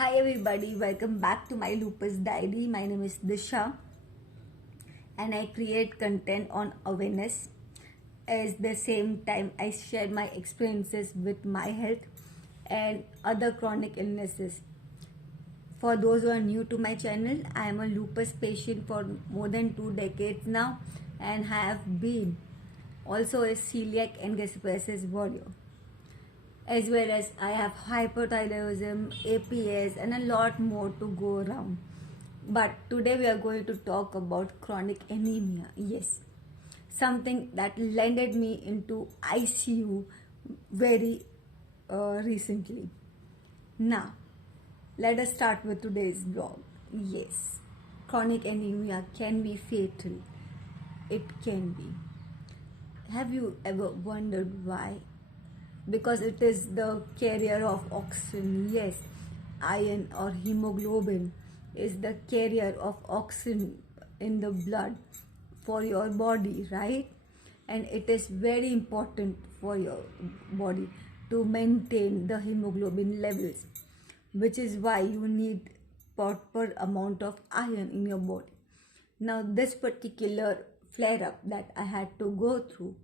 Hi everybody, welcome back to my Lupus Diary. My name is Disha and I create content on awareness. At the same time, I share my experiences with my health and other chronic illnesses. For those who are new to my channel, I am a lupus patient for more than 2 decades now and have been also a celiac and gastritis warrior, as well as I have hypothyroidism, APS, and a lot more to go around. But today we are going to talk about chronic anemia. Yes, something that landed me into ICU very recently. Now, let us start with today's blog. Yes, chronic anemia can be fatal. It can be. Have you ever wondered why? Because it is the carrier of oxygen. Yes, iron or hemoglobin is the carrier of oxygen in the blood for your body, right? And it is very important for your body to maintain the hemoglobin levels, which is why you need proper amount of iron in your body. Now, this particular flare up that I had to go through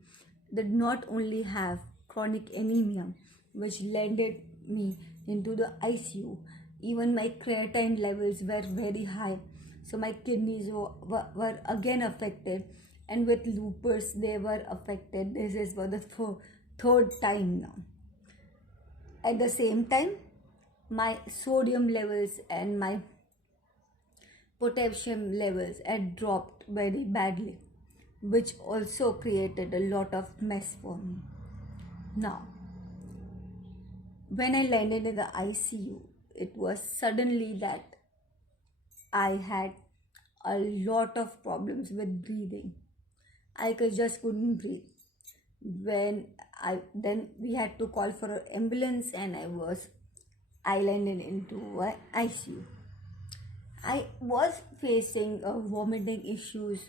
did not only have chronic anemia, which landed me into the ICU. Even my creatinine levels were very high, so my kidneys were again affected, and with lupus they were affected. This is for the third time now. At the same time, my sodium levels and my potassium levels had dropped very badly, which also created a lot of mess for me. Now, when I landed in the ICU, it was suddenly that I had a lot of problems with breathing. I just couldn't breathe. Then we had to call for an ambulance, and I landed into an ICU. I was facing vomiting issues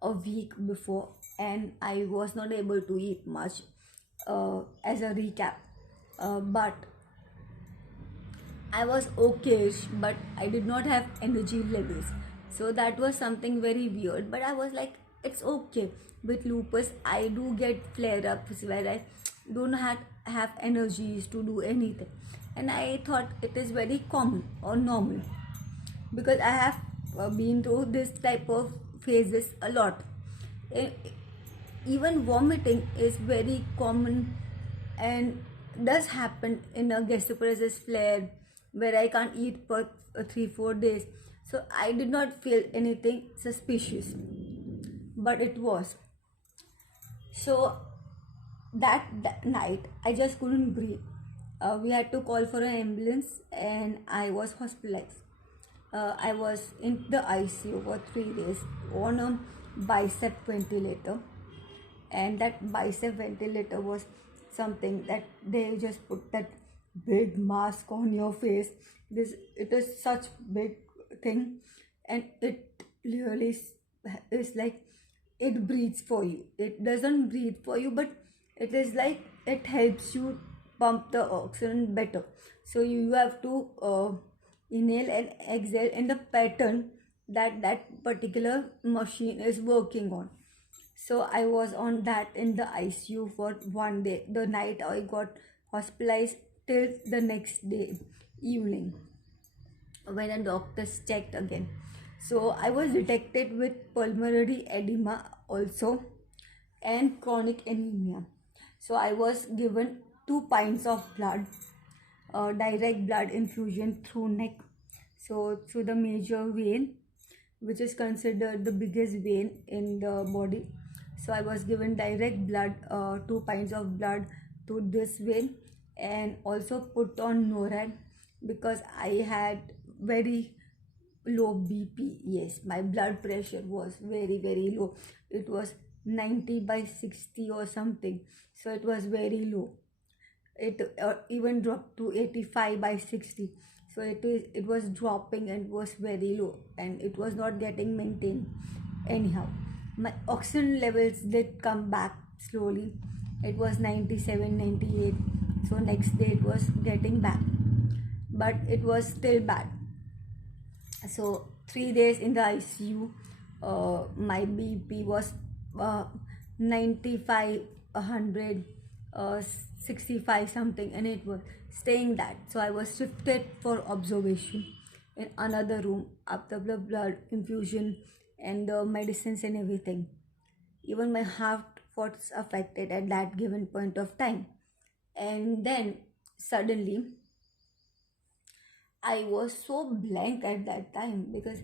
a week before, and I was not able to eat much. As a recap, but I was okay, but I did not have energy levels, so that was something very weird. But I was like, it's okay. With lupus, I do get flare-ups where I don't have energies to do anything, and I thought it is very common or normal because I have been through this type of phases a lot. Even vomiting is very common and does happen in a gastroparesis flare where I can't eat for 3-4 days. So I did not feel anything suspicious, but it was. So that night I just couldn't breathe. We had to call for an ambulance and I was hospitalized. I was in the ICU for 3 days on a bicep ventilator, and that bicep ventilator was something that they just put that big mask on your face. It is such big thing, and it really is like it breathes for you. It doesn't breathe for you, but it is like it helps you pump the oxygen better. So you have to inhale and exhale in the pattern that particular machine is working on. So I was on that in the ICU for 1 day. The night I got hospitalized till the next day evening when a doctor checked again. So I was detected with pulmonary edema also and chronic anemia. So I was given 2 pints of blood, direct blood infusion through neck. So through the major vein, which is considered the biggest vein in the body. So I was given direct blood, 2 pints of blood to this vein, and also put on NORAD because I had very low BP. Yes, my blood pressure was very low. It was 90/60 or something. So it was very low. It even dropped to 85/60. So it was dropping and was very low, and it was not getting maintained. Anyhow, my oxygen levels did come back slowly. It was 97, 98. So next day it was getting back, but it was still bad. So 3 days in the ICU, my BP was 95, 100, 65 something, and it was staying that. So I was shifted for observation in another room after the blood infusion and the medicines and everything. Even my heart was affected at that given point of time. And then suddenly I was so blank at that time, because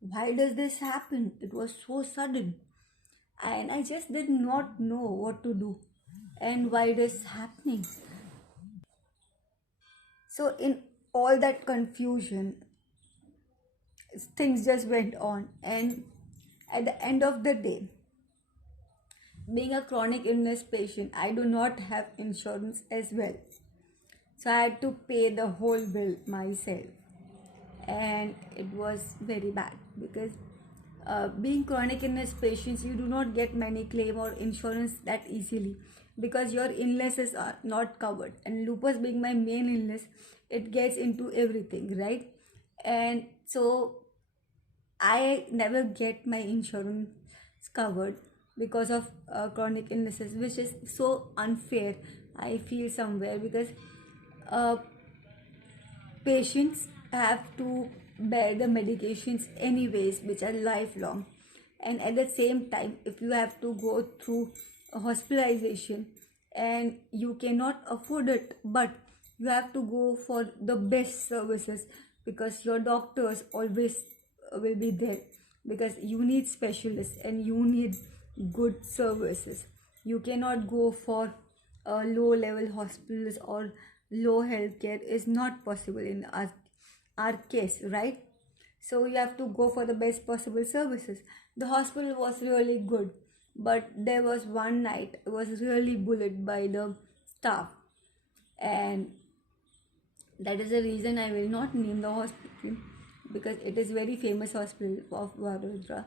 why does this happen? It was so sudden, and I just did not know what to do and why it is happening. So in all that confusion, things just went on, and at the end of the day, being a chronic illness patient, I do not have insurance as well. So I had to pay the whole bill myself, and it was very bad, because being chronic illness patients, you do not get many claim or insurance that easily, because your illnesses are not covered, and lupus being my main illness, it gets into everything, right? And so I never get my insurance covered because of chronic illnesses, which is so unfair, I feel somewhere, because uh, patients have to bear the medications anyways, which are lifelong. And at the same time, if you have to go through a hospitalization and you cannot afford it, but you have to go for the best services, because your doctors always will be there, because you need specialists and you need good services. You cannot go for low level hospitals, or low healthcare is not possible in our case, right? So you have to go for the best possible services. The hospital was really good, but there was one night it was really bullied by the staff, and that is the reason I will not name the hospital, because it is very famous hospital of Vadodara,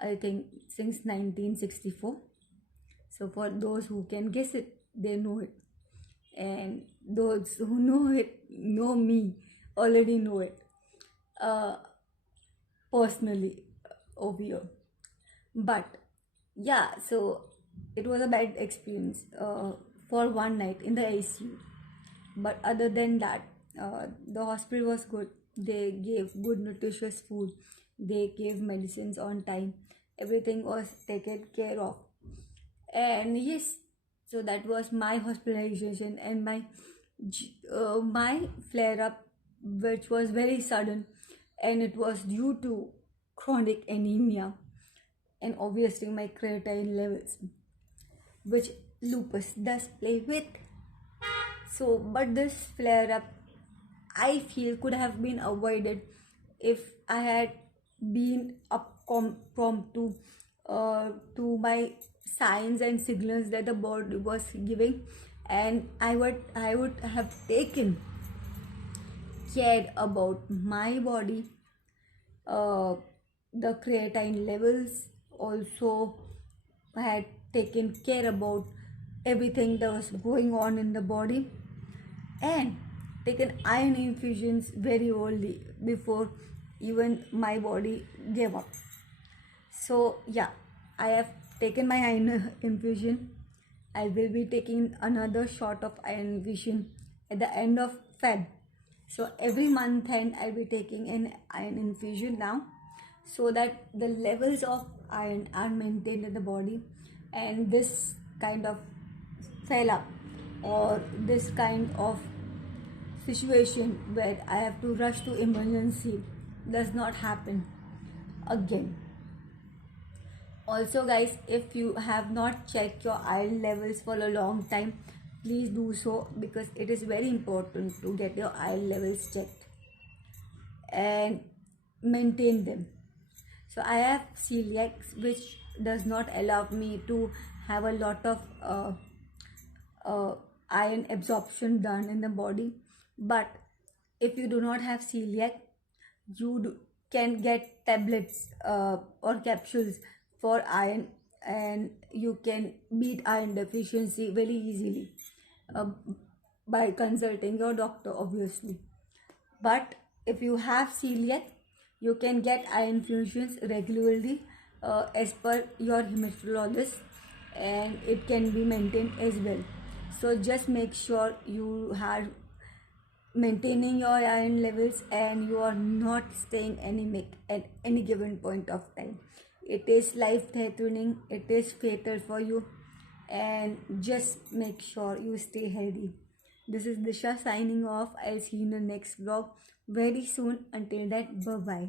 I think since 1964. So for those who can guess it, they know it, and those who know it know me, already know it uh, personally over here. But yeah, so it was a bad experience for one night in the ICU. But other than that, the hospital was good. They gave good nutritious food, they gave medicines on time, everything was taken care of. And yes, so that was my hospitalization and my flare up, which was very sudden, and it was due to chronic anemia, and obviously my creatine levels, which lupus does play with. So but this flare up, I feel, could have been avoided if I had been prompt to my signs and signals that the body was giving, and I would have taken care about my body, uh, the creatine levels. Also, I had taken care about everything that was going on in the body, and taken iron infusions very early before even my body gave up. So yeah, I have taken my iron infusion. I will be taking another shot of iron infusion at the end of Feb. So every month end I'll be taking an iron infusion now, so that the levels of iron are maintained in the body, and this kind of fell up, or this kind of situation where I have to rush to emergency does not happen again. Also guys, if you have not checked your iron levels for a long time, please do so, because it is very important to get your iron levels checked and maintain them. So I have celiac, which does not allow me to have a lot of iron absorption done in the body. But if you do not have celiac, you can get tablets or capsules for iron, and you can beat iron deficiency very easily uh, by consulting your doctor, obviously. But if you have celiac, you can get iron infusions regularly as per your hematologist, and it can be maintained as well. So just make sure you are maintaining your iron levels and you are not staying anemic at any given point of time. It is life threatening, it is fatal for you, and just make sure you stay healthy. This is Disha signing off. I'll see you in the next vlog very soon. Until that, bye bye.